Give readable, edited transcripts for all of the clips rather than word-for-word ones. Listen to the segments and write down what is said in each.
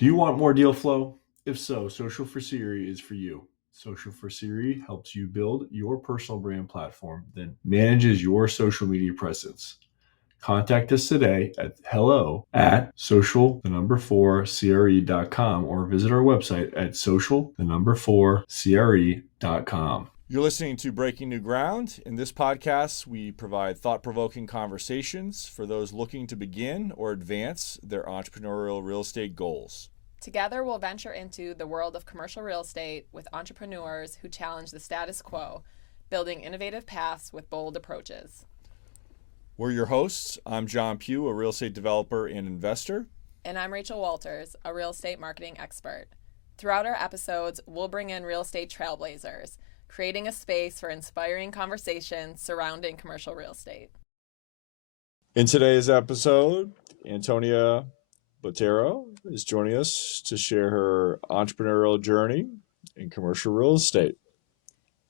Do you want more deal flow? If so, Social for Siri is for you. Social for Siri helps you build your personal brand platform, then manages your social media presence. Contact us today at hello at social, the number 4cre.com or visit our website at social, the number 4cre.com. You're listening to Breaking New Ground. In this podcast, we provide thought-provoking conversations for those looking to begin or advance their entrepreneurial real estate goals. Together, we'll venture into the world of commercial real estate with entrepreneurs who challenge the status quo, building innovative paths with bold approaches. We're your hosts. I'm John Pugh, a real estate developer and investor. And I'm Rachel Walters, a real estate marketing expert. Throughout our episodes, we'll bring in real estate trailblazers, creating a space for inspiring conversations surrounding commercial real estate. In today's episode, Antonia Botero is joining us to share her entrepreneurial journey in commercial real estate.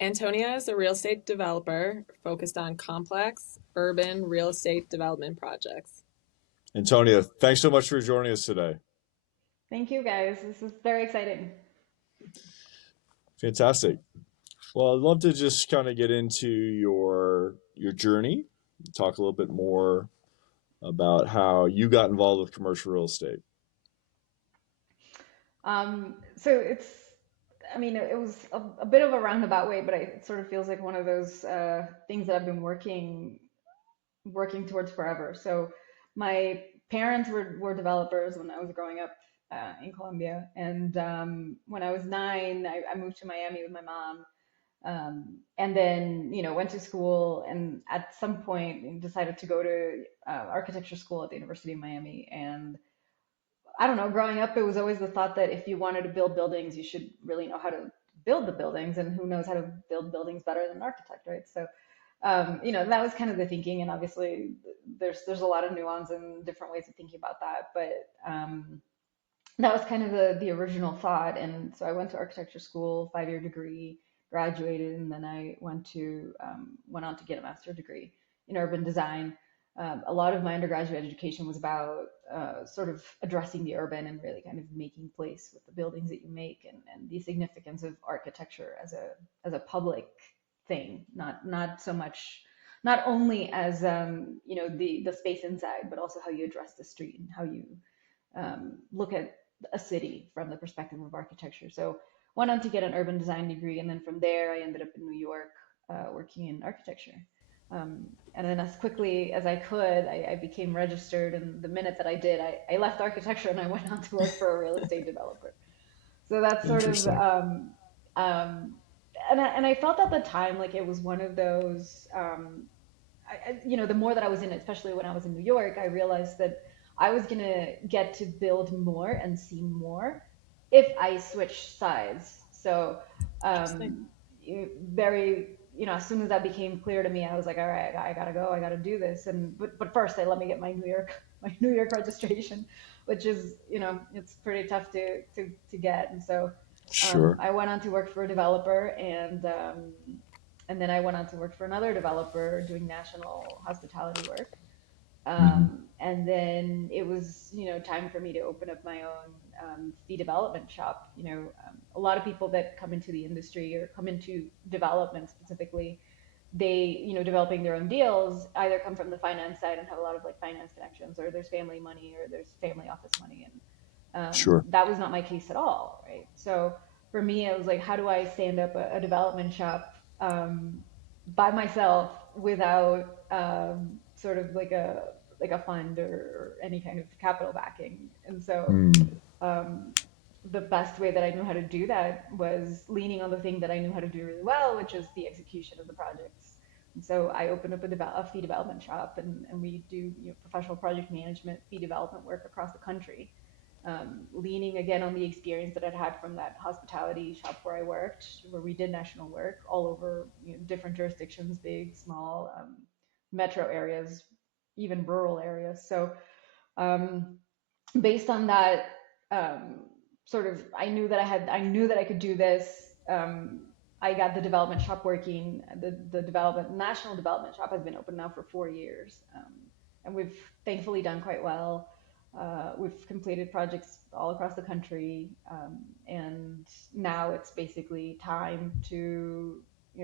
Antonia is a real estate developer focused on complex, urban real estate development projects. Antonia, thanks so much for joining us today. Thank you, guys. This is very exciting. Fantastic. Well, I'd love to just kind of get into your journey, talk a little bit more about how you got involved with commercial real estate. It was a bit of a roundabout way, but it sort of feels like one of those things that I've been working towards forever. So my parents were developers when I was growing up in Colombia, and when I was 9, I moved to Miami with my mom. And then, went to school, and at some point decided to go to architecture school at the University of Miami. And I don't know, growing up, it was always the thought that if you wanted to build buildings, you should really know how to build the buildings, and who knows how to build buildings better than an architect, right? So, that was kind of the thinking, and obviously there's a lot of nuance and different ways of thinking about that, but that was kind of the original thought. And so I went to architecture school, 5-year degree, graduated, and then I went on to get a master's degree in urban design. A lot of my undergraduate education was about sort of addressing the urban and really kind of making place with the buildings that you make, and the significance of architecture as a public thing, not so much, not only as the space inside, but also how you address the street and how you look at a city from the perspective of architecture. So went on to get an urban design degree, and then from there I ended up in New York working in architecture. And then as quickly as I could, I became registered, and the minute that I did, I left architecture and I went on to work for a real estate developer. So that's sort of, and I felt at the time like it was one of those, the more that I was in it, especially when I was in New York, I realized that I was gonna get to build more and see more if I switched sides. So as soon as that became clear to me, I was like, all right, I gotta go, I gotta do this. But first, let me get my New York registration, which is, it's pretty tough to get. And so Sure. I went on to work for a developer, and then I went on to work for another developer doing national hospitality work. And then it was, time for me to open up my own fee development shop. A lot of people that come into the industry or come into development specifically, they, developing their own deals, either come from the finance side and have a lot of like finance connections, or there's family money, or there's family office money. And Sure. that was not my case at all, right? So for me, it was like, how do I stand up a development shop by myself without sort of like a fund or any kind of capital backing? And so the best way that I knew how to do that was leaning on the thing that I knew how to do really well, which is the execution of the projects. And so I opened up a fee development shop, and we do professional project management, fee development work across the country, leaning again on the experience that I'd had from that hospitality shop where I worked, where we did national work all over different jurisdictions, big, small, metro areas, even rural areas. So based on that, I knew that I could do this. I got the development shop working. The national development shop has been open now for 4 years, and we've thankfully done quite well. We've completed projects all across the country, and now it's basically time to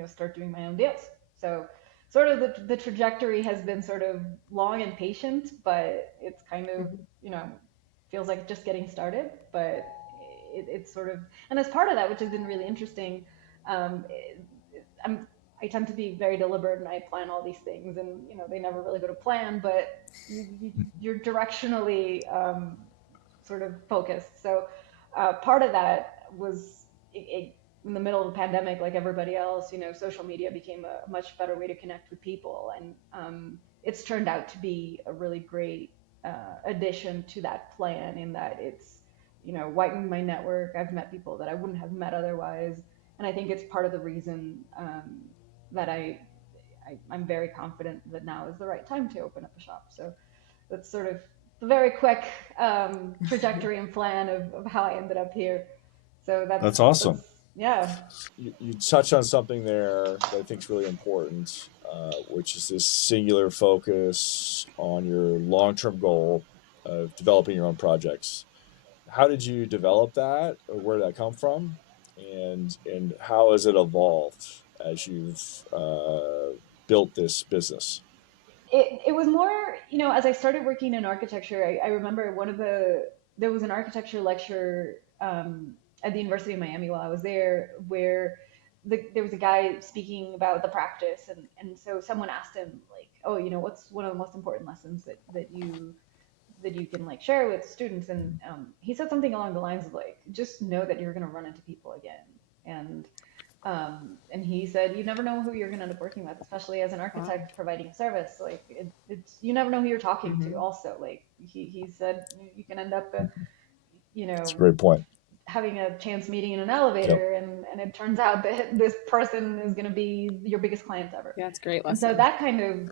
start doing my own deals. So sort of the trajectory has been sort of long and patient, but it's kind of feels like just getting started. But it's sort of, and as part of that, which has been really interesting, I'm I tend to be very deliberate and I plan all these things, and they never really go to plan, but you're directionally sort of focused. So part of that was in the middle of the pandemic, like everybody else, social media became a much better way to connect with people, and it's turned out to be a really great addition to that plan, in that it's widened my network. I've met people that I wouldn't have met otherwise, and I think it's part of the reason that I'm very confident that now is the right time to open up a shop. So that's sort of the very quick trajectory and plan of how I ended up here. So That's awesome. Yeah. You touched on something there that I think is really important, which is this singular focus on your long-term goal of developing your own projects. How did you develop that, or where did that come from, and how has it evolved as you've built this business? It was more, as I started working in architecture, I remember there was an architecture lecture at the University of Miami while I was there, where there was a guy speaking about the practice, and so someone asked him, like, oh, what's one of the most important lessons that you can like share with students, and he said something along the lines of like, just know that you're going to run into people again, and he said, you never know who you're going to end up working with, especially as an architect providing a service. Like it's you never know who you're talking to. Also, like he said, you can end up, That's a great point. having a chance meeting in an elevator, and it turns out that this person is going to be your biggest client ever. Yeah, it's a great lesson. And so that kind of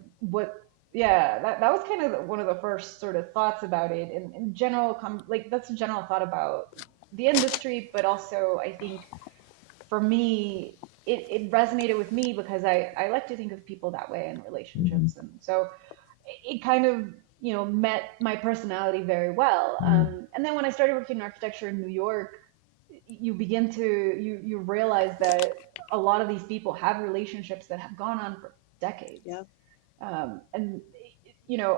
that was kind of one of the first sort of thoughts about it. And in general, like that's a general thought about the industry, but also I think for me, it resonated with me because I like to think of people that way in relationships. And so it kind of, met my personality very well. And then when I started working in architecture in New York, you begin to, you realize that a lot of these people have relationships that have gone on for decades. Yeah. And,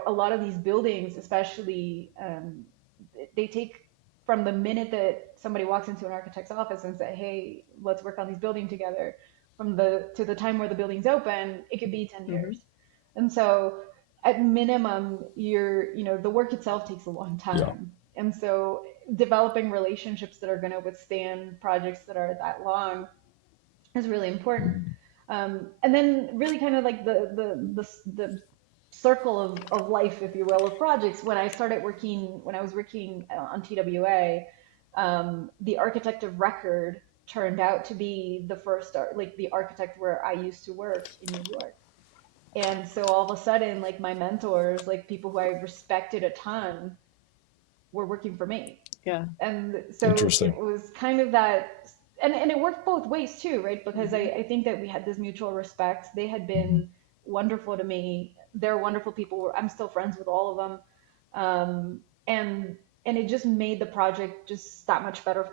a lot of these buildings, especially, they take from the minute that somebody walks into an architect's office and say, hey, let's work on this building together, to the time where the building's open, it could be 10 years. And so at minimum, the work itself takes a long time. Yeah. And so developing relationships that are going to withstand projects that are that long is really important. And then really kind of like the circle of life, if you will, of projects. When I was working on TWA, the architect of record turned out to be the first, like the architect where I used to work in New York. And so all of a sudden, like my mentors, like people who I respected a ton, were working for me. Yeah. And so it was kind of that, and it worked both ways too, right? Because I think that we had this mutual respect. They had been wonderful to me. They're wonderful people. I'm still friends with all of them. And it just made the project just that much better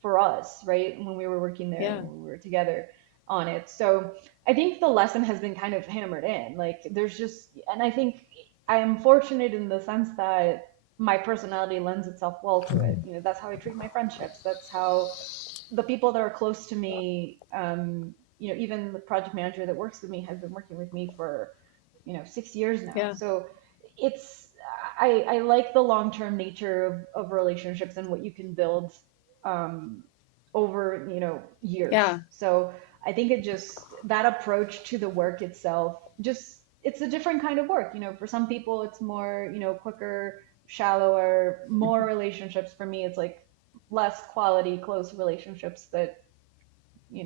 for us, right? When we were working there, when we were together on it. So I think the lesson has been kind of hammered in. Like there's just, and I think I am fortunate in the sense that my personality lends itself well to it. That's how I treat my friendships. That's how the people that are close to me, even the project manager that works with me has been working with me for, 6 years now. Yeah. So I like the long-term nature of relationships and what you can build over, years. Yeah. So I think that approach to the work itself, it's a different kind of work. For some people it's more, quicker, shallower, more relationships. For me, it's like less quality, close relationships that,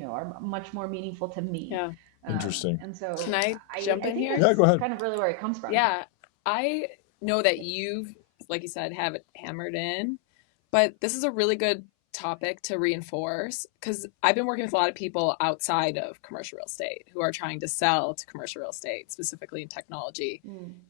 are much more meaningful to me. Yeah. Interesting. And so can I jump in here? Yeah, go ahead. Kind of really where it comes from. Yeah. I know that you've, like you said, have it hammered in, but this is a really good topic to reinforce, because I've been working with a lot of people outside of commercial real estate who are trying to sell to commercial real estate, specifically in technology.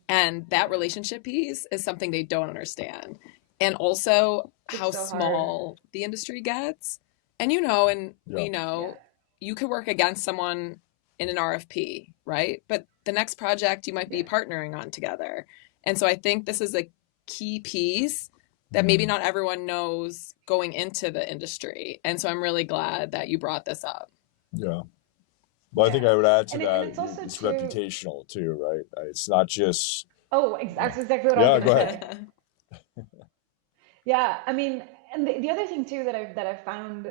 And that relationship piece is something they don't understand. And also how so small the industry gets. And you know, and we Yeah. know you could work against someone in an RFP, right? But the next project you might be partnering on together. And so I think this is a key piece that maybe not everyone knows going into the industry. And so I'm really glad that you brought this up. Yeah. Well, I think I would add to And that, it's also it's too... reputational too, right? It's not just... Oh, that's exactly what I Yeah, was go going to ahead. say. Yeah, I mean, and the other thing too that I've found,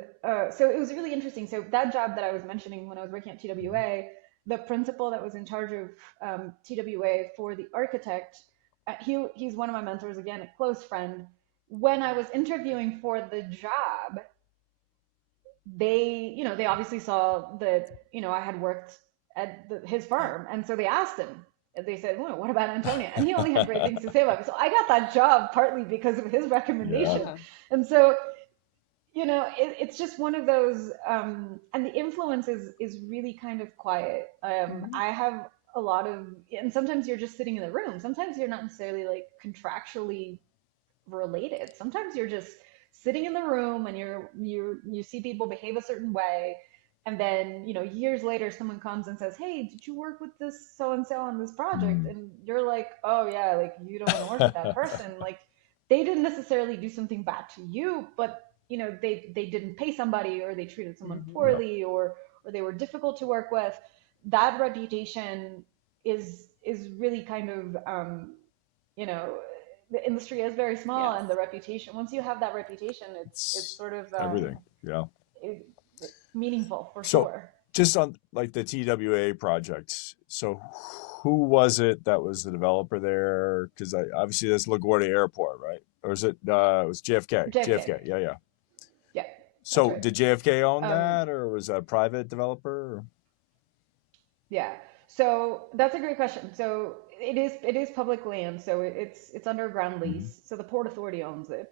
so it was really interesting. So that job that I was mentioning when I was working at TWA, the principal that was in charge of TWA for the architect, he's one of my mentors, again, a close friend. When I was interviewing for the job, they obviously saw that, I had worked at his firm. And so they asked him, and they said, well, what about Antonia? And he only had great things to say about me. So I got that job partly because of his recommendation. Yeah. And so, it's just one of those, and the influence is really kind of quiet. I have a lot of, and sometimes you're just sitting in the room. Sometimes you're not necessarily like contractually related. Sometimes you're just sitting in the room and you see people behave a certain way, and then years later someone comes and says, hey, did you work with this so and so on this project? And you're like, oh yeah, like you don't want to work with that person. Like they didn't necessarily do something bad to you, but they didn't pay somebody, or they treated someone poorly, or they were difficult to work with. That reputation is really kind of you know the industry is very small, and the reputation, once you have that reputation, it's sort of everything. Yeah. meaningful for So sure. just on like the TWA projects, so who was it that was the developer there? Because obviously that's LaGuardia Airport, right? Or is it? It was JFK. JFK. Yeah, yeah. Yeah. So right. did JFK own that, or was that a private developer? Yeah. So that's a great question. So it is public land, so it's under a ground lease. So the Port Authority owns it,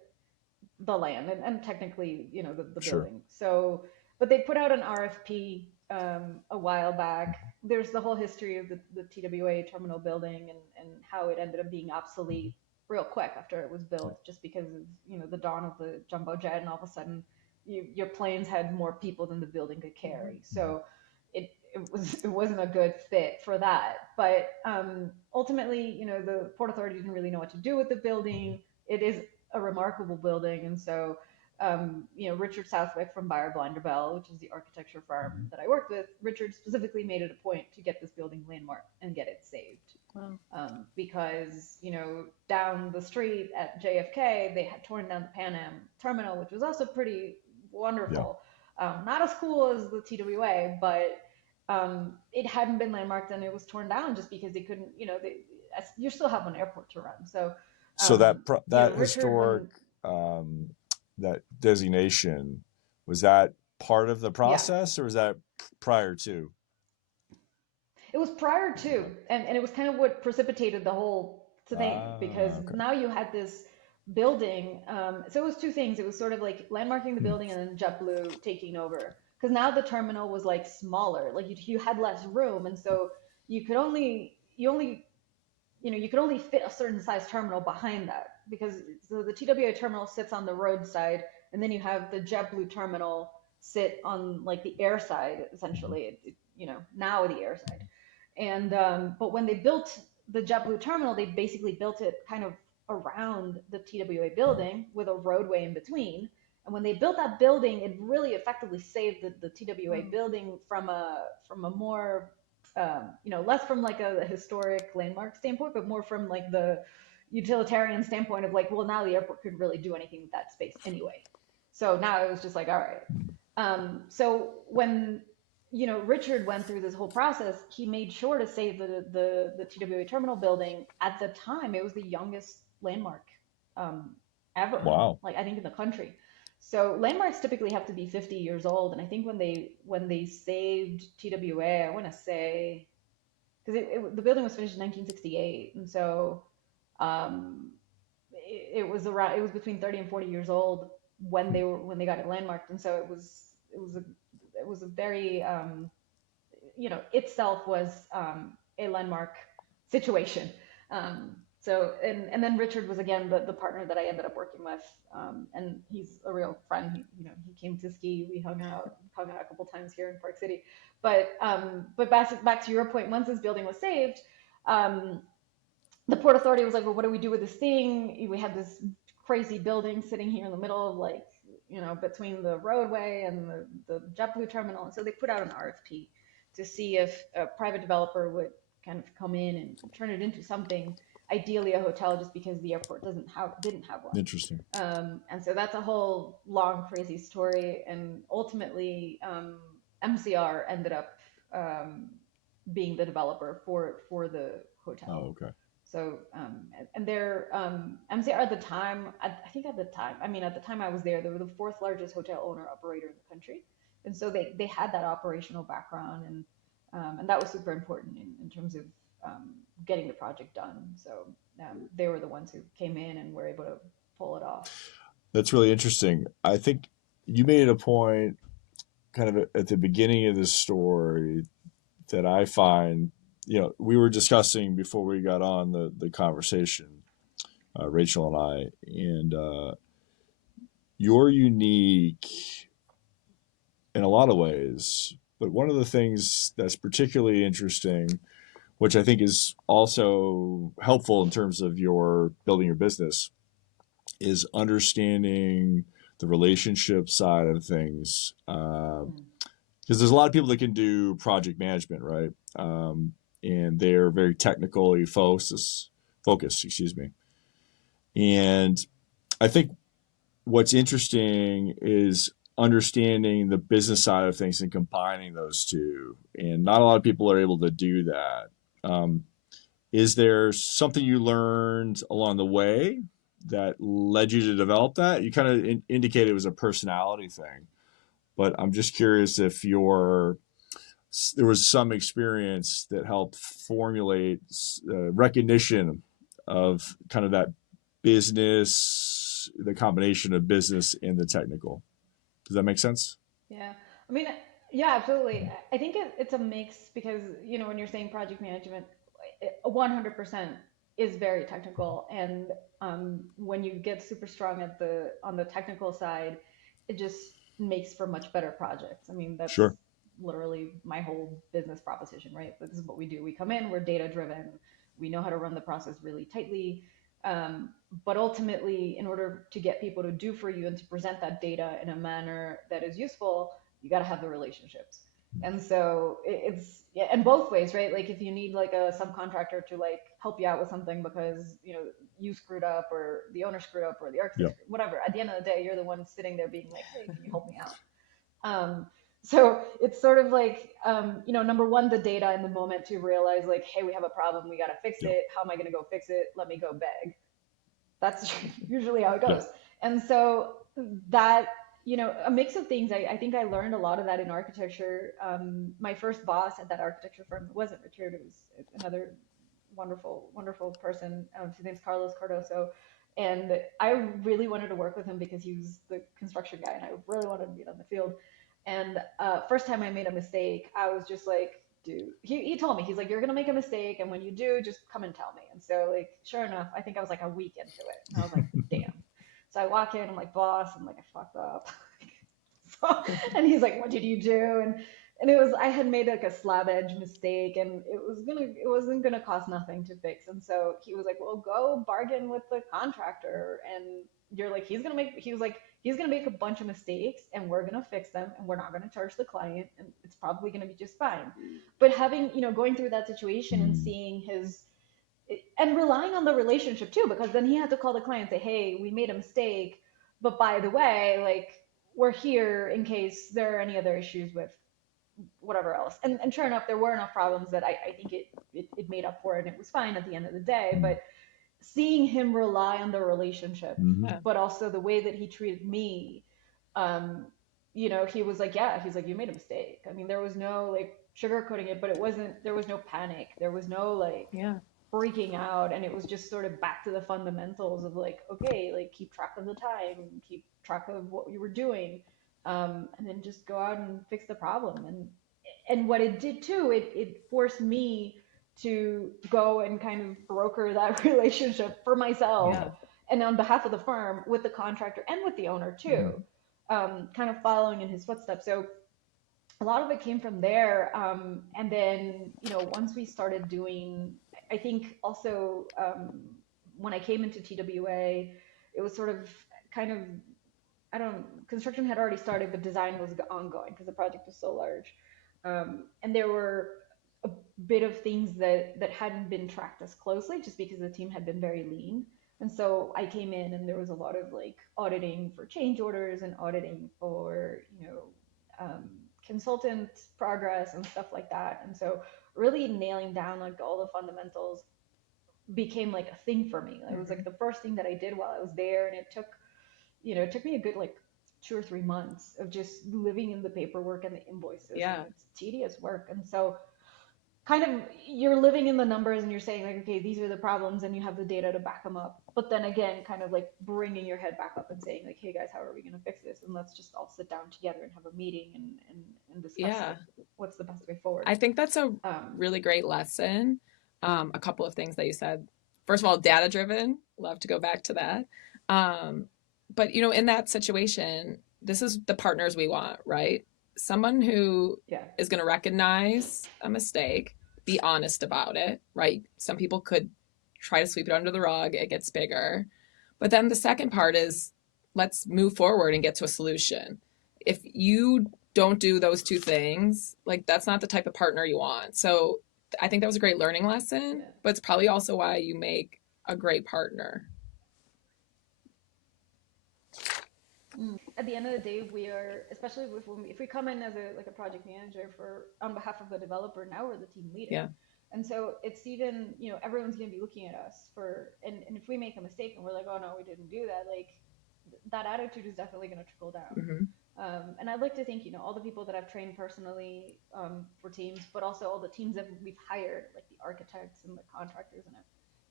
the land, and technically, the Sure. building. So, but they put out an RFP a while back. There's the whole history of the TWA terminal building, and how it ended up being obsolete real quick after it was built, just because of the dawn of the jumbo jet, and all of a sudden your planes had more people than the building could carry. So it wasn't a good fit for that. But ultimately, the Port Authority didn't really know what to do with the building. It is a remarkable building, and so Richard Southwick from Buyer Blinder Bell, which is the architecture firm that I worked with, Richard specifically made it a point to get this building landmarked and get it saved. Wow. Because down the street at JFK, they had torn down the Pan Am terminal, which was also pretty wonderful. Not as cool as the TWA, but it hadn't been landmarked, and it was torn down just because they couldn't. You still have an airport to run, so. So that Richard, historic that designation, was that part of the process, or was that prior to? It was prior to, and it was kind of what precipitated the whole thing, because now you had this building. So it was two things. It was sort of like landmarking the building, and then JetBlue taking over, because now the terminal was like smaller, like you had less room, and so you could only fit a certain size terminal behind that, because the TWA terminal sits on the road side, and then you have the JetBlue terminal sit on like the air side, essentially, now the air side. And but when they built the JetBlue terminal, they basically built it kind of around the TWA building with a roadway in between. And when they built that building, it really effectively saved the TWA building from a more less from like a historic landmark standpoint, but more from like the utilitarian standpoint of like, well, now the airport couldn't really do anything with that space anyway. So now it was just like, all right. So when Richard went through this whole process, he made sure to save the TWA terminal building. At the time, it was the youngest landmark ever. Wow. Like I think in the country. So landmarks typically have to be 50 years old, and I think when they saved TWA, I want to say, because the building was finished in 1968, and so it was between 30 and 40 years old when they got it landmarked. And so it was a very itself was a landmark situation. So and then Richard was again the partner that I ended up working with, and he's a real friend. He came to ski. We hung out a couple times here in Park City. But back to your point, once this building was saved, um, the Port Authority was like, well, what do we do with this thing? We had this crazy building sitting here in the middle of between the roadway and the JetBlue terminal. And so they put out an RFP to see if a private developer would kind of come in and turn it into something, ideally a hotel, just because the airport didn't have one. Interesting. And so that's a whole long, crazy story. And ultimately, MCR ended up being the developer for the hotel. Oh, okay. So, and their MCR at the time, I think at the time I was there, they were the fourth largest hotel owner operator in the country. And so they had that operational background, and that was super important in terms of getting the project done. So they were the ones who came in and were able to pull it off. That's really interesting. I think you made a point kind of at the beginning of this story that I find, we were discussing before we got on the conversation, Rachel and I, and you're unique in a lot of ways. But one of the things that's particularly interesting, which I think is also helpful in terms of your building your business, is understanding the relationship side of things. Because there's a lot of people that can do project management, right? And they're very technically focused, excuse me. And I think what's interesting is understanding the business side of things and combining those two. And not a lot of people are able to do that. Is there something you learned along the way that led you to develop that? You kind of indicated it was a personality thing, but I'm just curious if there was some experience that helped formulate recognition of kind of that business, the combination of business and the technical. Does that make sense? Yeah. I mean, yeah, absolutely. I think it's a mix because, when you're saying project management, 100% is very technical. And when you get super strong on the technical side, it just makes for much better projects. I mean, that's Sure. literally my whole business proposition, right? This is what we do. We come in, we're data driven. We know how to run the process really tightly. But ultimately, in order to get people to do for you and to present that data in a manner that is useful, you got to have the relationships. And so and both ways, right? Like if you need like a subcontractor to like help you out with something because you screwed up or the owner screwed up or the architect, whatever. At the end of the day, you're the one sitting there being like, hey, can you help me out? So it's sort of like, number one, the data in the moment to realize like, hey, we have a problem, we got to fix it. How am I going to go fix it? Let me go beg. That's usually how it goes. And so that, a mix of things. I think I learned a lot of that in architecture. My first boss at that architecture firm wasn't Richard. It was another wonderful, wonderful person. His name's Carlos Cardoso. And I really wanted to work with him because he was the construction guy and I really wanted to be on the field. And first time I made a mistake, I was just like, dude, he told me, he's like, you're going to make a mistake. And when you do, just come and tell me. And so like, sure enough, I think I was like a week into it. And I was like, damn. So I walk in, I'm like, boss, I'm like, I fucked up. And he's like, what did you do? And it was, I had made like a slab edge mistake and it wasn't going to cost nothing to fix. And so he was like, well, go bargain with the contractor. And you're like, he was going to make a bunch of mistakes and we're going to fix them and we're not going to charge the client and it's probably going to be just fine. But having, going through that situation and seeing and relying on the relationship too, because then he had to call the client and say, hey, we made a mistake, but by the way, like we're here in case there are any other issues with whatever else. And sure enough, there were enough problems that I think it made up for it and it was fine at the end of the day. But seeing him rely on the relationship, but also the way that he treated me, he was like, he's like, you made a mistake. I mean, there was no like sugarcoating it, but there was no panic. There was no like, freaking out, and it was just sort of back to the fundamentals of like, okay, like keep track of the time, keep track of what you were doing, and then just go out and fix the problem. And what it did too, it forced me to go and kind of broker that relationship for myself Yeah. and on behalf of the firm with the contractor and with the owner too, kind of following in his footsteps. So a lot of it came from there. And then, once we started doing, I think also when I came into TWA, it was sort of kind of, I don't, construction had already started, but design was ongoing because the project was so large. And there were a bit of things that hadn't been tracked as closely just because the team had been very lean. And so I came in and there was a lot of like auditing for change orders and auditing for, um, consultant progress and stuff like that. And so really nailing down like all the fundamentals became like a thing for me. It was like the first thing that I did while I was there. And it took me a good like 2 or 3 months of just living in the paperwork and the invoices. Yeah. And it's tedious work. And so kind of you're living in the numbers and you're saying like, okay, these are the problems, and you have the data to back them up. But then again, kind of like bringing your head back up and saying like, hey guys, how are we going to fix this? And let's just all sit down together and have a meeting and discuss Yeah. like, what's the best way forward. I think that's a really great lesson. A couple of things that you said. First of all, data driven. Love to go back to that. But in that situation, this is the partners we want, right? Someone who is going to recognize a mistake, be honest about it, right? Some people could try to sweep it under the rug. It gets bigger. But then the second part is let's move forward and get to a solution. If you don't do those two things, like that's not the type of partner you want. So I think that was a great learning lesson, but it's probably also why you make a great partner. At the end of the day, we are, especially if we come in as a project manager on behalf of the developer, now we're the team leader. Yeah. And so it's even, everyone's going to be looking at us and if we make a mistake and we're like, oh no, we didn't do that, like that attitude is definitely going to trickle down. And I'd like to think, all the people that I've trained personally for teams, but also all the teams that we've hired, like the architects and the contractors and it,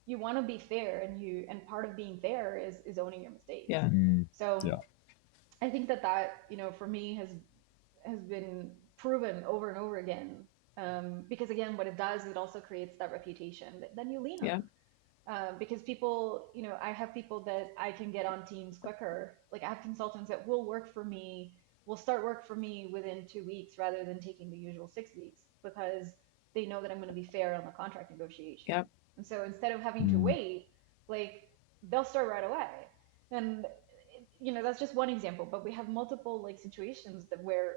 you want to be fair, and part of being fair is owning your mistakes. Yeah. So I think that for me has been proven over and over again. Because again, what it does, it also creates that reputation that then you lean on. Because people, I have people that I can get on teams quicker. Like I have consultants that will start work for me within 2 weeks rather than taking the usual 6 weeks, because they know that I'm going to be fair on the contract negotiation. Yep. And so instead of having to wait, like they'll start right away. And that's just one example, but we have multiple like situations where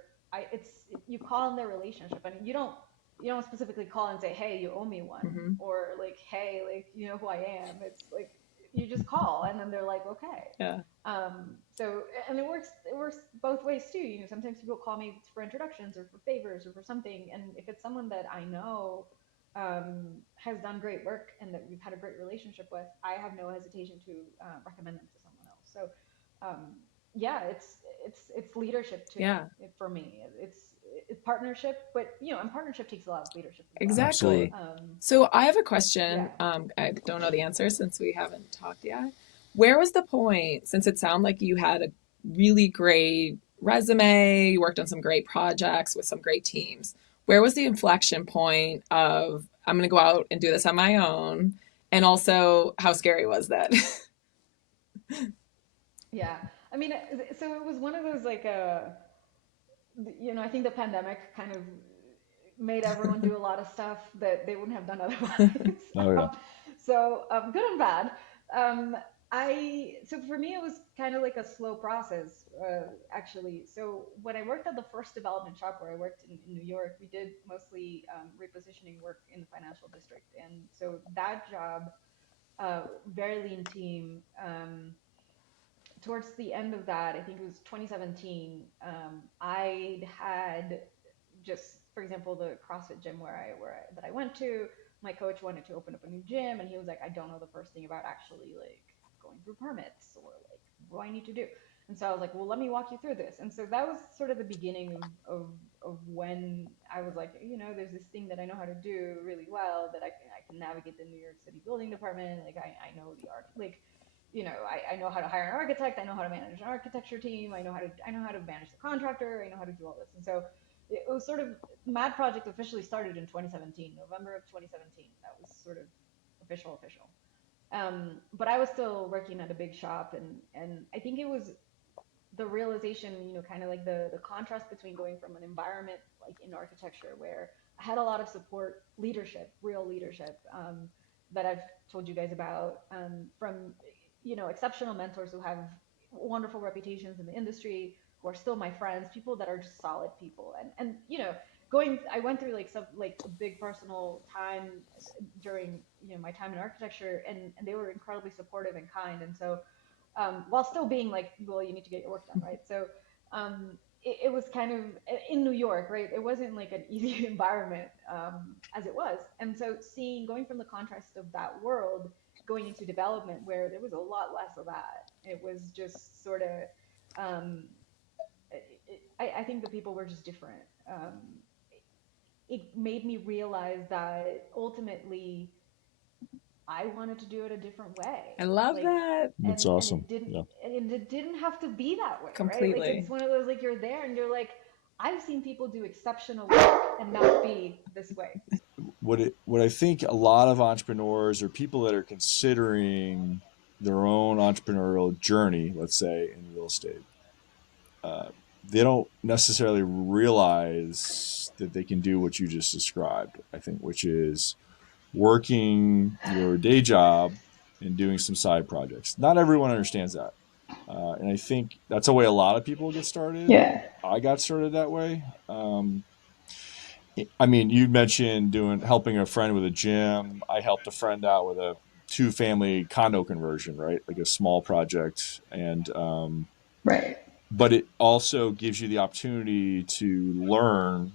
you call in their relationship, and you don't specifically call and say, hey, you owe me one, or like, hey, like, you know who I am. It's like you just call and then they're like, okay. Yeah. So, and it works both ways too. Sometimes people call me for introductions or for favors or for something, and if it's someone that I know has done great work and that we've had a great relationship with, I have no hesitation to recommend them to someone else. So it's leadership too. For me, it's partnership, but and partnership takes a lot of leadership as well. Exactly. So I have a question. I don't know the answer since we haven't talked yet. Where was the point, since it sounded like you had a really great resume, you worked on some great projects with some great teams, where was the inflection point of I'm going to go out and do this on my own? And also, how scary was that? Yeah. I mean, so it was one of those like, I think the pandemic kind of made everyone do a lot of stuff that they wouldn't have done otherwise. So good and bad. So for me, it was kind of like a slow process, actually. So when I worked at the first development shop where I worked in New York, we did mostly repositioning work in the financial district. And so that job, very lean team, towards the end of that, I think it was 2017, I had just, for example, the CrossFit gym that I went to, my coach wanted to open up a new gym, and he was like, I don't know the first thing about actually like going through permits or like what I need to do. And so I was like, well, let me walk you through this. And so that was sort of the beginning of when I was like, there's this thing that I know how to do really well, that I can navigate the New York City building department. Like I know the art, like, I know how to hire an architect. I know how to manage an architecture team. I know how to manage the contractor. I know how to do all this. And so it was sort of, Mad Project officially started in 2017, November of 2017. That was sort of official. But I was still working at a big shop, and I think it was the realization, kind of like the contrast between going from an environment like in architecture where I had a lot of support, leadership, real leadership, that I've told you guys about, from exceptional mentors who have wonderful reputations in the industry, who are still my friends, people that are just solid people, and I went through like some like a big personal time during my time in architecture, and they were incredibly supportive and kind, and so while still being like, well, you need to get your work done, right? So it was kind of in New York, right? It wasn't like an easy environment, as it was. And so going from the contrast of that world, going into development where there was a lot less of that, it was just sort of, um, I think the people were just different. It made me realize that ultimately I wanted to do it a different way. I love Like, that. That's and awesome. it didn't Yeah. and it didn't have to be that way, right? Like Completely. it's one of those, like, you're there and you're like, I've seen people do exceptional work and not be this way. What I think a lot of entrepreneurs or people that are considering their own entrepreneurial journey, let's say in real estate, uh, they don't necessarily realize that they can do what you just described. I think, which is working your day job and doing some side projects. Not everyone understands that, and I think that's the way a lot of people get started. Yeah. I got started that way. I mean, you mentioned helping a friend with a gym. I helped a friend out with a two-family condo conversion, right? Like a small project, and Right. but it also gives you the opportunity to learn,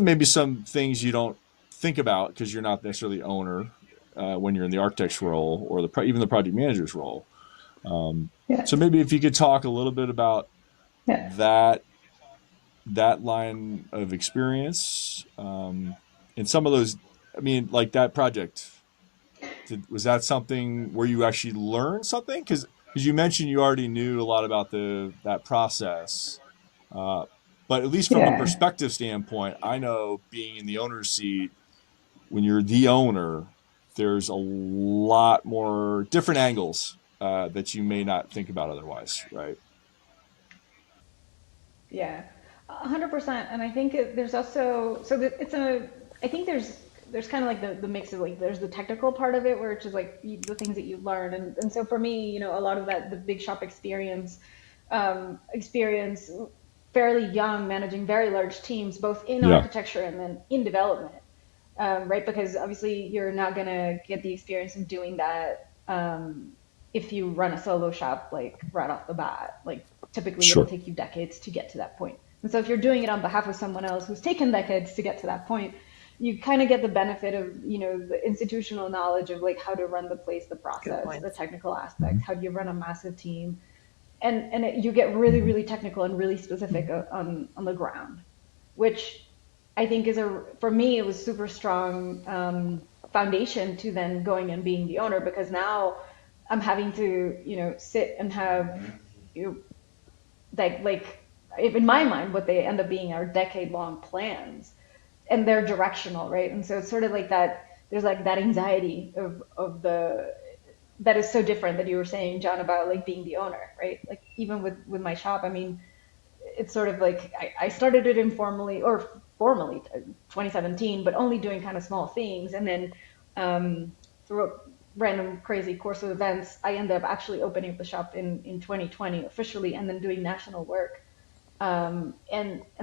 maybe some things you don't think about because you're not necessarily owner when you're in the architect's role or even the project manager's role. Um, Yeah. so maybe if you could talk a little bit about Yeah. that line of experience, and some of those. I mean, like that project. Was that something where you actually learned something? Because you mentioned you already knew a lot about that process, uh, but at least from a Yeah. perspective standpoint, I know being in the owner's seat, when you're the owner, there's a lot more different angles that you may not think about otherwise, right? Yeah, 100%. And I think there's also, so that it's I think there's kind of like the mix of, like, there's the technical part of it, where it's just like the things that you learn. And so for me, a lot of that, the big shop experience fairly young, managing very large teams, both in Yeah, architecture and then in development, right? Because obviously you're not going to get the experience of doing that if you run a solo shop, like, right off the bat. Like, typically it'll sure. take you decades to get to that point. And so if you're doing it on behalf of someone else who's taken decades to get to that point, you kind of get the benefit of, the institutional knowledge of, like, how to run the place, the Good process, the points. technical Mm-hmm. aspects, how do you run a massive team, and you get really, Mm-hmm. really technical and really specific on the ground, which I think is for me, it was super strong foundation to then going and being the owner, because now I'm having to, sit and have, you know, like, if in my mind, what they end up being are decade long plans, and they're directional, right? And so it's sort of like that, there's like that anxiety of the, that is so different that you were saying, John, about like being the owner, right? Like, even with my shop, I mean, it's sort of like I started it informally or formally 2017, but only doing kind of small things. And then through a random crazy course of events, I ended up actually opening up the shop in 2020 officially, and then doing national work. And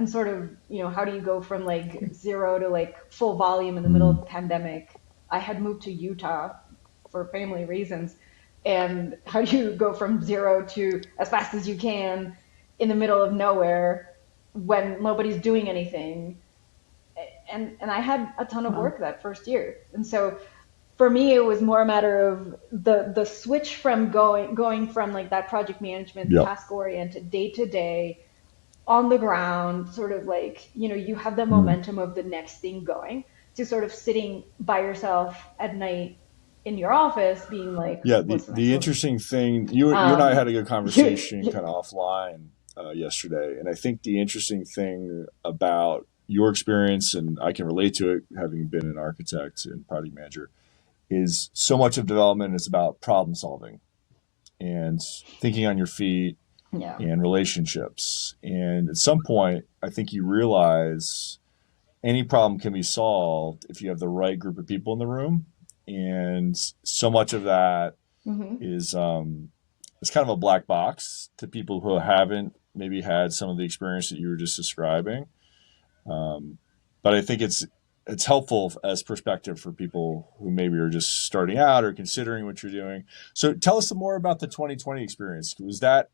sort of, how do you go from like zero to like full volume in the middle of Mm-hmm. the pandemic? I had moved to Utah for family reasons. And how do you go from zero to as fast as you can in the middle of nowhere when nobody's doing anything? And I had a ton of Wow. work that first year. And so for me, it was more a matter of the switch from going from like that project management Yep. task oriented day to day on the ground, sort of like, you have the Mm. momentum of the next thing going, to sort of sitting by yourself at night in your office being like, Yeah, what's the next the move? interesting thing, you and I Um, had a good you, conversation you, kind of offline yesterday, and I think the interesting thing about your experience, and I can relate to it, having been an architect and project manager, is so much of development is about problem solving and thinking on your feet yeah. and relationships. And at some point, I think you realize any problem can be solved if you have the right group of people in the room. And so much of that Hmm. is it's kind of a black box to people who haven't maybe had some of the experience that you were just describing. Um, but I think it's helpful as perspective for people who maybe are just starting out or considering what you're doing. So tell us some more about the 2020 experience. Was that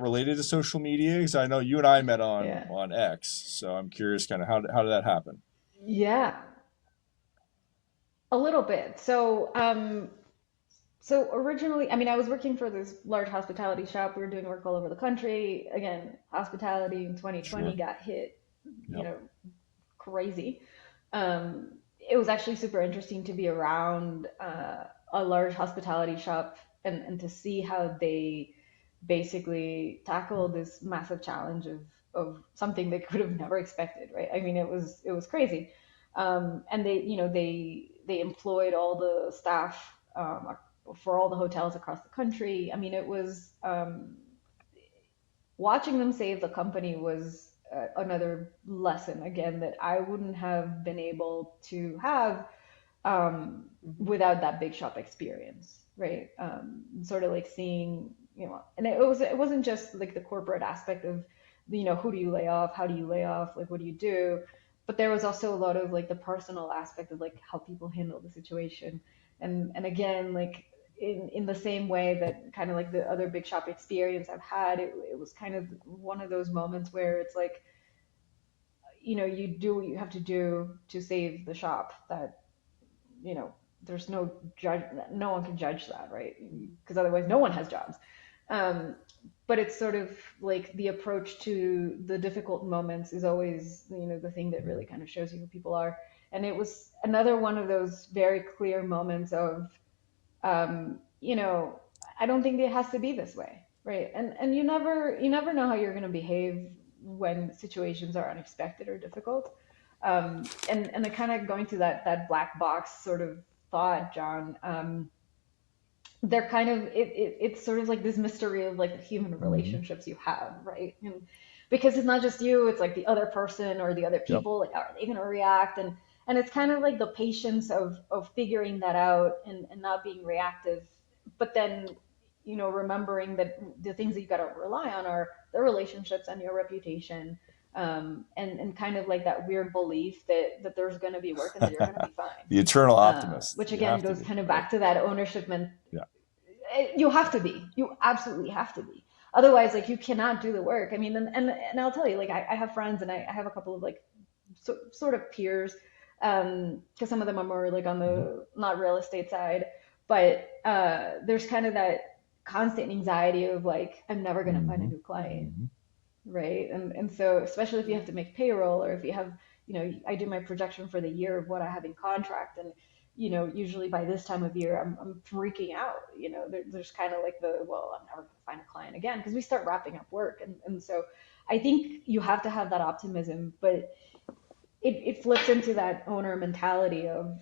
related to social media? Because I know you and I met on Yeah. X, so I'm curious kind of how did that happen? Yeah. A little bit. So originally, I mean, I was working for this large hospitality shop. We were doing work all over the country. Again, hospitality in 2020 Sure. got hit, you Yep. know, crazy. Um, it was actually super interesting to be around a large hospitality shop, and to see how they basically tackled this massive challenge of something they could have never expected, right? I mean, it was crazy. And they employed all the staff for all the hotels across the country. I mean, it was watching them save the company was another lesson again that I wouldn't have been able to have without that big shop experience, right? Sort of like seeing, and it wasn't just like the corporate aspect of, who do you lay off, how do you lay off, like what do you do, but there was also a lot of like the personal aspect of like how people handle the situation, and again, like in the same way that kind of like the other big shop experience I've had, it was kind of one of those moments where it's like, you do what you have to do to save the shop, that you know there's no one can judge that, right? Because otherwise no one has jobs. um, but it's sort of like the approach to the difficult moments is always, the thing that really kind of shows you who people are. And it was another one of those very clear moments of, um, you know I don't think it has to be this way, right? And you never know how you're going to behave when situations are unexpected or difficult. And the kind of going to that black box sort of thought, John. They're kind of it's sort of like this mystery of like the human Mm-hmm. relationships you have, right? And because it's not just you, it's like the other person or the other Yep. people, like, are they going to react? And it's kind of like the patience of figuring that out, and not being reactive, but then, remembering that the things that you got to rely on are the relationships and your reputation. And kind of like that weird belief that there's going to be work and that you're going to be fine. The eternal optimist. Which You again have to goes be, kind of right? back to that ownership. Yeah. You have to be. You absolutely have to be. Otherwise, like, you cannot do the work. I mean, and I'll tell you, like, I have friends, and I have a couple of like sort of peers, because some of them are more like on Mm-hmm. the not real estate side, but there's kind of that constant anxiety of like, I'm never gonna find a Mm-hmm. new client, Mm-hmm. right? And so, especially if you have to make payroll, or if you have, I do my projection for the year of what I have in contract, and usually by this time of year, I'm freaking out. There's kind of like well, I'm never gonna find a client again, because we start wrapping up work, and so I think you have to have that optimism, but it flips into that owner mentality of,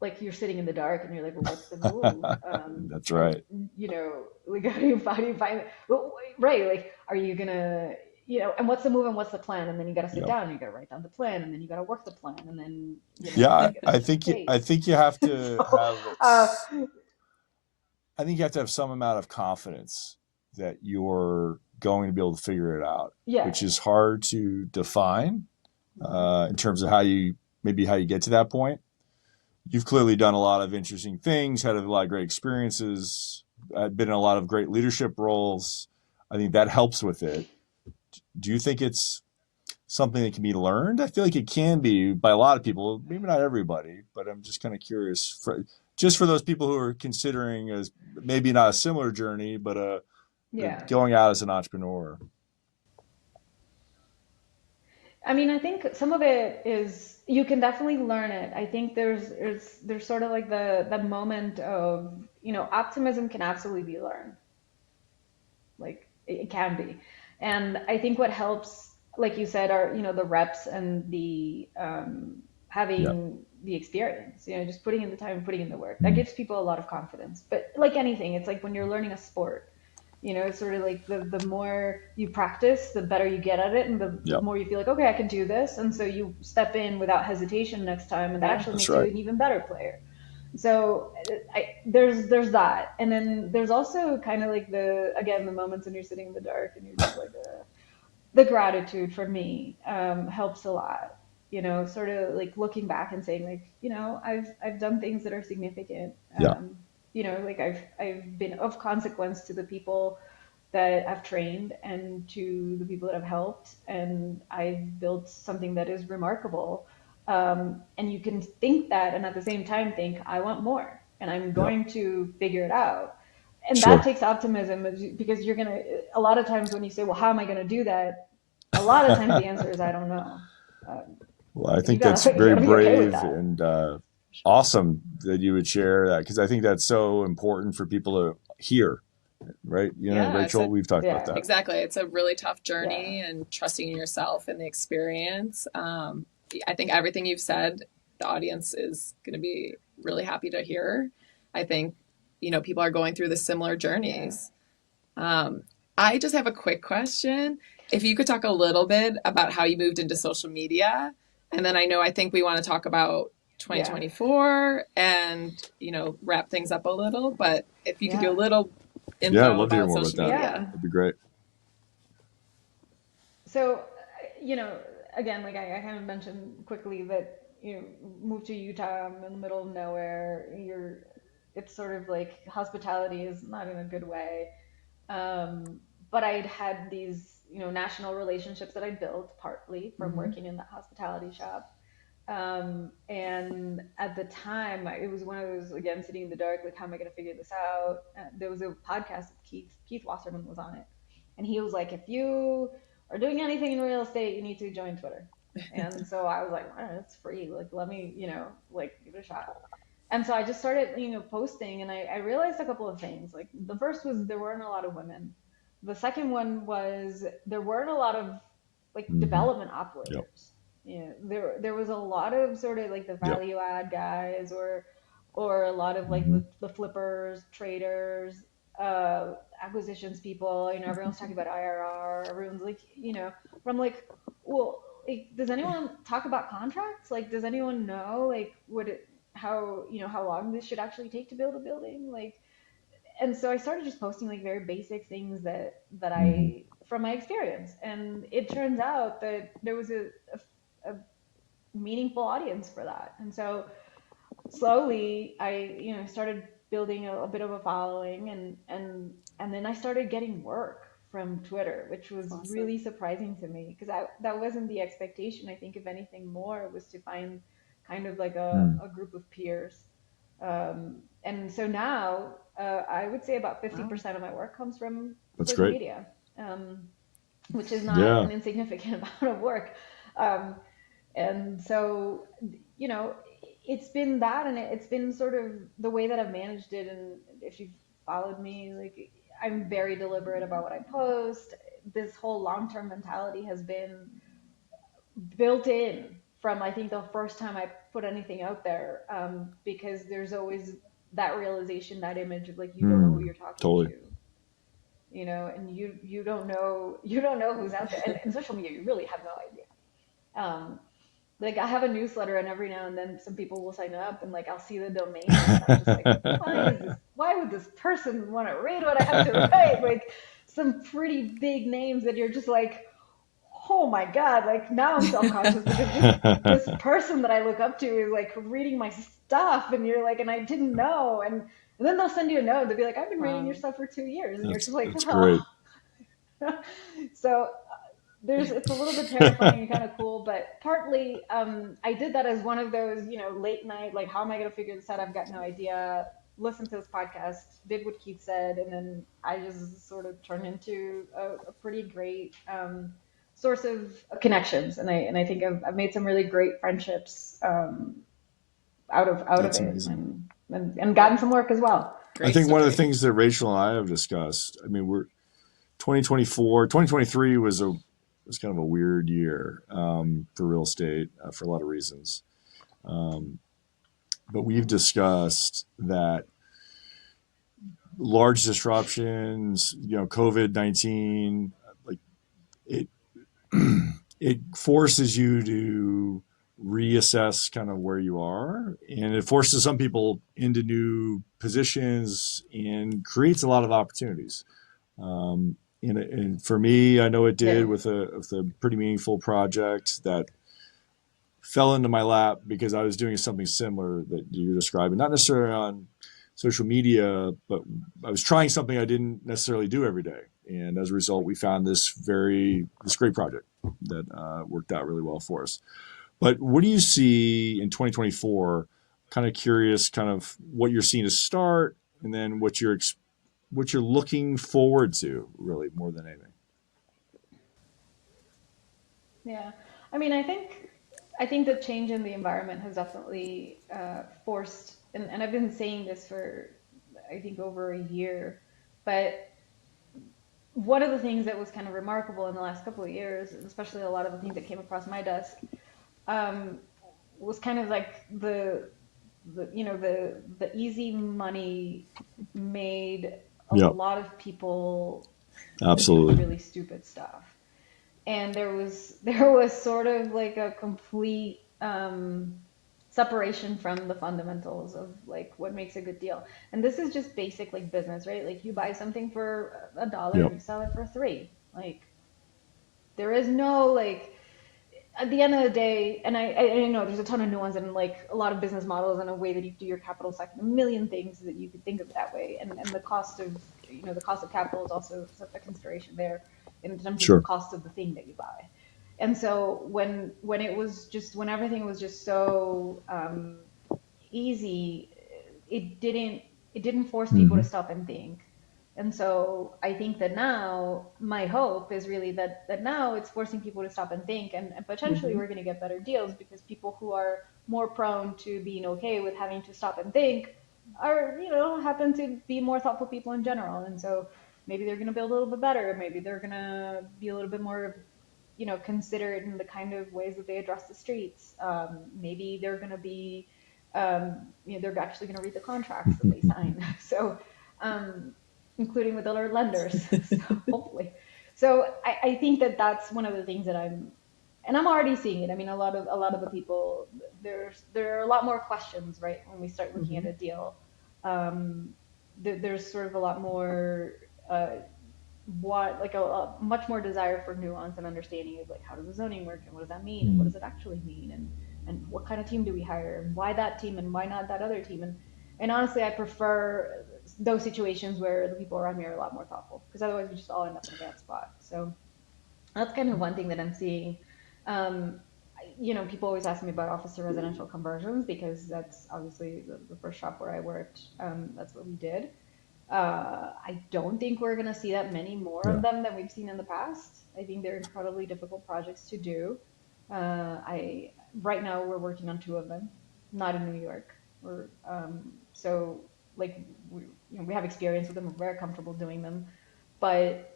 like, you're sitting in the dark and you're like, well, what's the move? That's And right. like, how do you find well, right, like, are you gonna, and what's the move and what's the plan? And then you got to sit Yep. down and you got to write down the plan, and then you got to work the plan, and then Yeah, you got to meet the I face. think you have to So, have uh, I think you have to have some amount of confidence that you're going to be able to figure it out, yeah. which is hard to define in terms of how you get to that point. You've clearly done a lot of interesting things, had a lot of great experiences, been in a lot of great leadership roles. I think that helps with it. Do you think it's something that can be learned? I feel like it can be by a lot of people, maybe not everybody, but I'm just kind of curious just for those people who are considering as maybe not a similar journey, but Yeah. going out as an entrepreneur. I mean, I think some of it is you can definitely learn it. I think there's sort of like the moment of, optimism can absolutely be learned. Like it can be. And I think what helps, like you said, are, the reps and the Yeah. having the experience, just putting in the time, putting in the work. That Mm. gives people a lot of confidence. But like anything, it's like when you're learning a sport, it's sort of like the more you practice, the better you get at it, and the Yep. more you feel like, okay, I can do this. And so you step in without hesitation next time, and that Yeah. actually That's makes you right. an even better player. So there's that, and then there's also kind of like the moments when you're sitting in the dark and you're just like the gratitude for me helps a lot. Sort of like looking back and saying like, I've done things that are significant. Yeah. Like I've been of consequence to the people that I've trained and to the people that I've helped, and I've built something that is remarkable. And you can think that, and at the same time think, I want more, and I'm Yep. going to figure it out. And that Sure. takes optimism because you're gonna. A lot of times when you say, "Well, how am I gonna do that?" A lot of times the answer is, "I don't know." Well, I And you think gotta that's you very gotta be okay with brave that. and awesome that you would share that, because I think that's so important for people to hear, right? Yeah, Rachel, we've talked about Yeah, that. exactly. It's a really tough yeah, journey, and trusting in yourself and the experience. I think everything you've said, the audience is going to be really happy to hear. I think, people are going through the similar yeah, journeys. Um, I just have a quick question. If you could talk a little bit about how you moved into social media, and then I think we want to talk about yeah, 2024 and, wrap things up a little, but if you could do a yeah, little Yeah, I'd info love to hear about more about social that. yeah. media. That'd be great. So, you know, again, like I kind of mentioned quickly that moved to Utah, I'm in the middle of nowhere. It's sort of like hospitality is not in a good way. Um, but I'd had these, national relationships that I built partly from Mm-hmm. working in that hospitality shop. And at the time, it was one of those, again, sitting in the dark, like, how am I going to figure this out? There was a podcast with Keith Wasserman was on it. And he was like, if you are doing anything in real estate, you need to join Twitter. And so I was like, it's free. Like, let me, like give it a shot. And so I just started, posting, and I realized a couple of things. Like the first was there weren't a lot of women. The second one was there weren't a lot of like Mm-hmm. development Yep. operators. There was a lot of sort of like the Yep. value add guys, or a lot of like Mm-hmm. the flippers, traders, acquisitions people. Everyone's talking about IRR. Everyone's like, but I'm like, well, like, does anyone talk about contracts? Like, does anyone know like how long this should actually take to build a building? Like, and so I started just posting like very basic things that Mm-hmm. I from my experience, and it turns out that there was a meaningful audience for that. And so slowly I started building a bit of a following, and then I started getting work from Twitter, which was Awesome. really surprising to me because that wasn't the expectation. I think if anything more was to find kind of like Mm. a group of peers. And so now I would say about Wow. 50% of my work comes from That's social great. media, which is not Yeah. an insignificant amount of work. Um, and so, you know, it's been that, and it's been sort of the way that I've managed it. And if you've followed me, like I'm very deliberate about what I post. This whole long-term mentality has been built in from I think the first time I put anything out there, because there's always that realization, that image of like you don't know who Mm. you're talking to, Totally. and you don't know who's out there, and in social media you really have no idea. Like I have a newsletter, and every now and then some people will sign up, and like I'll see the domain name, and I'm just like, why would this person want to read what I have to write? Like some pretty big names that you're just like, oh my god, like now I'm self-conscious because this person that I look up to is like reading my stuff, and you're like, and I didn't know, and then they'll send you a note, they'll be like, I've been reading Wow. your stuff for 2 years, and you're That's just like, that's oh. great. So it's a little bit terrifying and kind of cool, but partly I did that as one of those, late night, like, how am I going to figure this out? I've got no idea. Listened to this podcast, did what Keith said, and then I just sort of turned into a pretty great source of connections. And I think I've made some really great friendships out of That's it, amazing. and gotten some work as well. I Great think one of the story. things that Rachel and I have discussed, I mean, 2023 was kind of a weird year for real estate for a lot of reasons. But we've discussed that large disruptions, COVID-19, like it, it forces you to reassess kind of where you are, and it forces some people into new positions and creates a lot of opportunities. And for me, I know it did Yeah. with a pretty meaningful project that fell into my lap because I was doing something similar that you're describing, not necessarily on social media, but I was trying something I didn't necessarily do every day. And as a result, we found this great project that worked out really well for us. But what do you see in 2024? Kind of curious, kind of what you're seeing to start, and then what you're looking forward to, really, more than anything. Yeah. I mean, I think the change in the environment has definitely forced, and I've been saying this for, I think, over a year, but one of the things that was kind of remarkable in the last couple of years, especially a lot of the things that came across my desk, um, was kind of like the easy money made a Yep, lot of people do absolutely. really stupid stuff. And there was sort of like a complete separation from the fundamentals of like what makes a good deal. And this is just basic like business, right? Like you buy something for $1 Yep, and you sell it for 3. Like there is no like, at the end of the day, and I know there's a ton of nuance and like a lot of business models and a way that you do your capital cycle, a million things that you could think of that way, and the cost of the cost of capital is also a consideration there in terms of the sure. cost of the thing that you buy. And so when everything was just so easy, it didn't force people to Mm-hmm. stop and think. And so I think that now my hope is really that now it's forcing people to stop and think, and potentially Mm-hmm. we're going to get better deals because people who are more prone to being okay with having to stop and think are, happen to be more thoughtful people in general. And so maybe they're going to build a little bit better. Maybe they're going to be a little bit more, considerate in the kind of ways that they address the streets. Maybe they're going to be, they're actually going to read the contracts that they sign. So, including with other lenders. So hopefully, so I think that that's one of the things that I'm already seeing it. I mean, a lot of the people, there are a lot more questions, right? When we start looking at Mm-hmm. a deal, um, there's sort of a lot more uh, what like a much more desire for nuance and understanding of like how does the zoning work and what does that mean and what does it actually mean and what kind of team do we hire and why that team and why not that other team, and honestly I prefer those situations where the people around me are a lot more thoughtful because otherwise we just all end up in a bad spot. So that's kind of one thing that I'm seeing. um, People always ask me about office to residential conversions because that's obviously the first shop where I worked. That's what we did. I don't think we're going to see that many more Yeah. of them than we've seen in the past. I think they're incredibly difficult projects to do. I Right now we're working on 2 of them, not in New York. We're so like we have experience with them. We're very comfortable doing them, but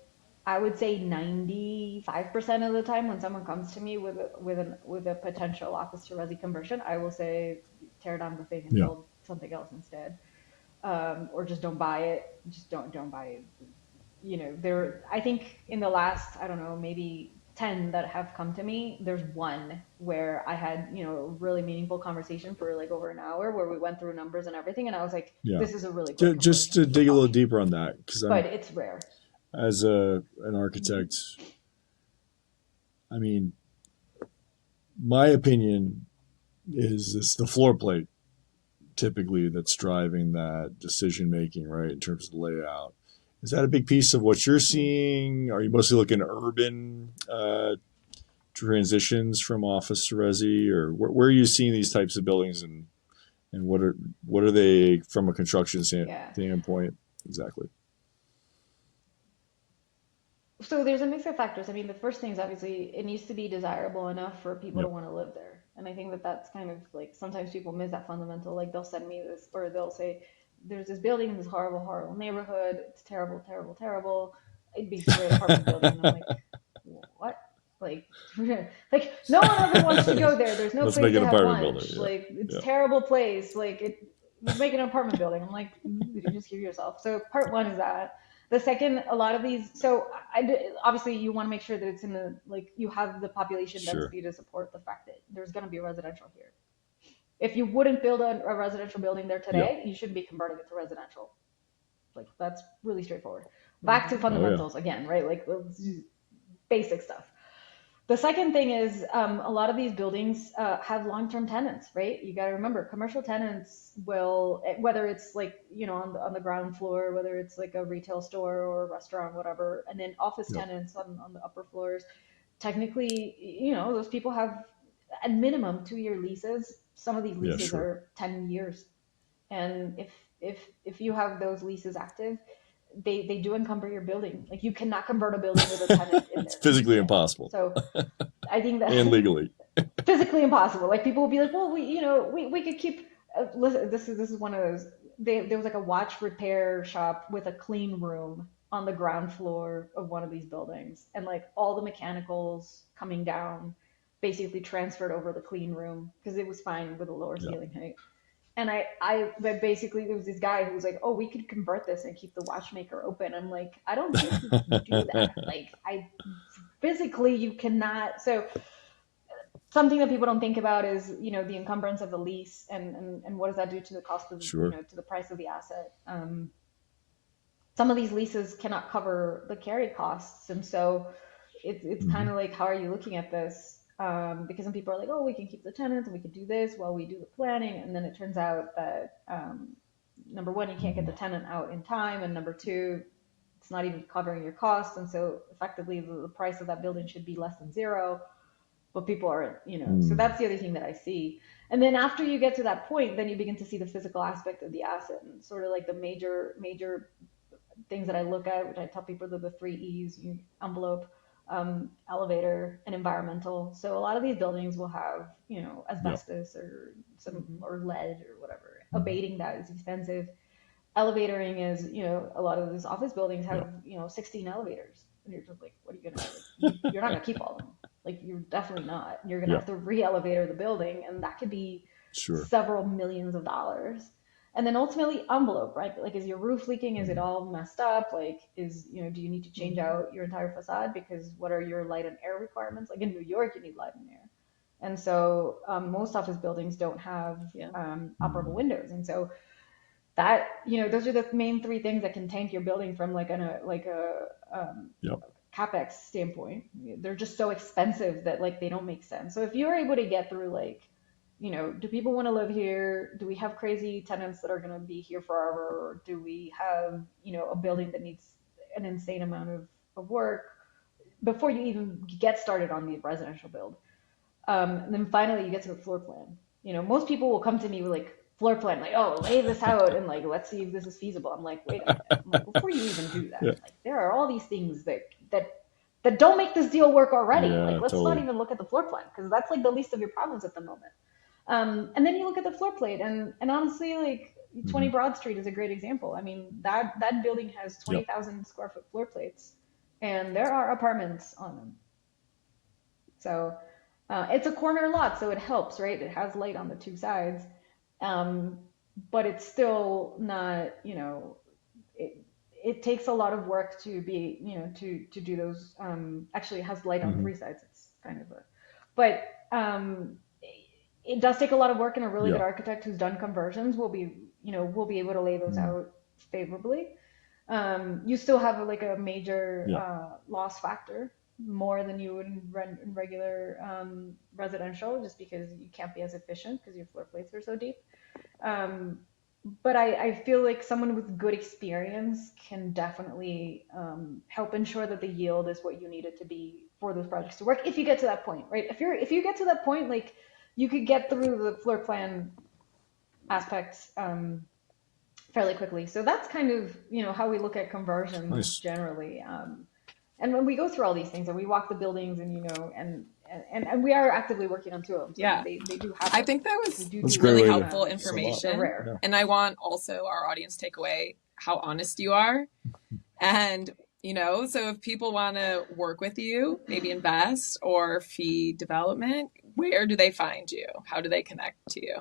I would say 95% of the time when someone comes to me with a potential office to resi conversion, I will say tear down the thing and Yeah. build something else instead, or just don't buy it. Just don't buy it. There. I think in the last, I don't know, maybe 10 that have come to me, there's one where I had a really meaningful conversation for like over an hour where we went through numbers and everything, and I was like, Yeah. this is a really great Just conversion to dig a little option. deeper on that, because But it's rare. as an architect, I mean, my opinion is it's the floor plate typically that's driving that decision making, right, in terms of layout. Is that a big piece of what you're seeing? Are you mostly looking at urban transitions from office to resi, or where are you seeing these types of buildings, and what are they from a construction Yeah. standpoint exactly? So there's a mix of factors. I mean, the first thing is obviously it needs to be desirable enough for people to Yep. want to live there. And I think that that's kind of like sometimes people miss that fundamental. Like they'll send me this, or they'll say, "There's this building in this horrible, horrible neighborhood. It's terrible, terrible, terrible. It'd be a great apartment building." And I'm like, "What? Like, like no one ever wants to go there. There's no Let's place make to an have apartment lunch. building. Yeah. Like, it's Yeah. a terrible place. Like it. Let's make an apartment building." I'm like, "You just give yourself." So part one is that. The second, a lot of these, so obviously you want to make sure that it's in the, like, you have the population Sure. density to support the fact that there's going to be residential here. If you wouldn't build a residential building there Yep. today, you shouldn't be converting it to residential. Like, that's really straightforward. Back to Oh yeah. fundamentals again, right? Like, basic stuff. The second thing is a lot of these buildings have long-term tenants, right? You got to remember, commercial tenants will, whether it's like, you know, on the ground floor, whether it's like a retail store or a restaurant, whatever, and then office Yep. tenants on the upper floors. Technically, you know, those people have at minimum 2-year leases. Some of these Yeah. leases Sure. are 10 years. And if you have those leases active, they do encumber your building. Like you cannot convert a building with a tenant in It's there. physically impossible. So I think that And legally. physically impossible. Like people will be like, well, we could keep. Listen, this is one of those. There was like a watch repair shop with a clean room on the ground floor of one of these buildings, and like all the mechanicals coming down basically transferred over the clean room because it was fine with a lower Yeah. ceiling height. And but basically there was this guy who was like, oh, we could convert this and keep the watchmaker open. I'm like, I don't think you can do that. Like physically you cannot. So something that people don't think about is, you know, the encumbrance of the lease and what does that do to the cost of, Sure. you know, to the price of the asset. Some of these leases cannot cover the carry costs, and so it's kind of like, how are you looking at this? Because some people are like, oh, we can keep the tenants and we can do this while we do the planning, and then it turns out that number one, you can't get the tenant out in time, and number two, it's not even covering your costs, and so effectively the price of that building should be less than zero, but people aren't, you know. So that's the other thing that I see. And then after you get to that point, then you begin to see the physical aspect of the asset, and sort of like the major things that I look at, which I tell people are the 3 E's: envelope, elevator, and environmental. So a lot of these buildings will have, you know, asbestos or lead or whatever. Abating that is expensive. Elevatoring is, you know, a lot of these office buildings have, you know, 16 elevators, and you're just like, what are you gonna do? Like, you're not gonna keep all of them. Like, you're definitely not. You're gonna have to re-elevator the building, and that could be several millions of dollars. And then ultimately envelope, right? Like, is your roof leaking? Is it all messed up? Like, you know, do you need to change out your entire facade? Because what are your light and air requirements? Like in New York, you need light and air. And so most office buildings don't have operable windows. And so that, you know, those are the main three things that can tank your building from like capex standpoint. They're just so expensive that like they don't make sense. So if you're able to get through, like, you know, do people want to live here? Do we have crazy tenants that are going to be here forever? Or do we have, you know, a building that needs an insane amount of work before you even get started on the residential build? And then finally you get to the floor plan. You know, most people will come to me with like floor plan, like, oh, lay this out and like, let's see if this is feasible. I'm like, wait a minute. I'm like, before you even do that, like, there are all these things that don't make this deal work already. Like, let's not even look at the floor plan, because that's like the least of your problems at the moment. And then you look at the floor plate, and honestly, like 20 Broad Street is a great example. I mean, that building has 20,000 square foot floor plates, and there are apartments on them. So it's a corner lot, so it helps, right? It has light on the two sides, but it's still not, you know, it takes a lot of work to be, you know, to do those. Actually, it has light on three sides. It's kind of a, but it does take a lot of work, and a really good architect who's done conversions will be, you know, will be able to lay those out favorably. You still have like a major loss factor, more than you would in regular residential, just because you can't be as efficient because your floor plates are so deep. but I feel like someone with good experience can definitely help ensure that the yield is what you need it to be for those projects to work. If you get to that point, right? If you get to that point, like you could get through the floor plan aspects fairly quickly. So that's kind of how we look at conversions Nice. generally. And when we go through all these things and we walk the buildings and and we are actively working on two of them. So Yeah. they do happen. I think that We was do That's a do great really way to helpful sum up. information. They're rare. Yeah. And I want also our audience to take away how honest you are. And, so if people want to work with you, maybe invest or feed development, where do they find you? How do they connect to you?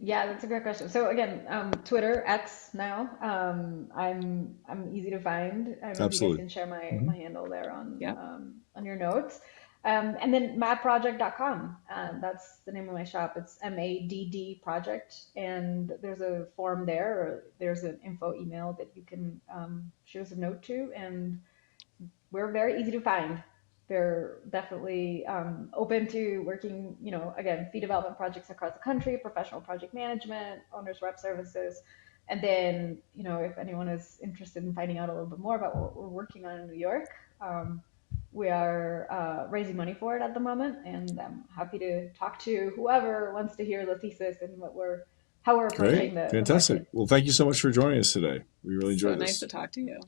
Yeah, that's a great question. So again, Twitter, X now. I'm easy to find. I don't know if you guys Absolutely. can share my Mhm. my handle there Yeah. on your notes. And then madproject.com. That's the name of my shop. It's MADD project, and there's a form there, or there's an info email that you can shoot us a note to, and we're very easy to find. They're definitely open to working, again, fee development projects across the country, professional project management, owners rep services. And then, if anyone is interested in finding out a little bit more about what we're working on in New York, we are raising money for it at the moment. And I'm happy to talk to whoever wants to hear the thesis and how we're approaching Great. the Fantastic. market. Well, thank you so much for joining us today. We really So enjoyed nice this. to talk to you.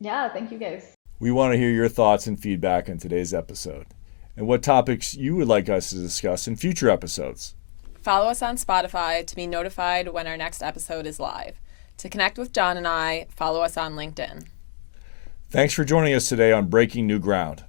Yeah, thank you guys. We want to hear your thoughts and feedback on today's episode and what topics you would like us to discuss in future episodes. Follow us on Spotify to be notified when our next episode is live. To connect with John and I, follow us on LinkedIn. Thanks for joining us today on Breaking New Ground.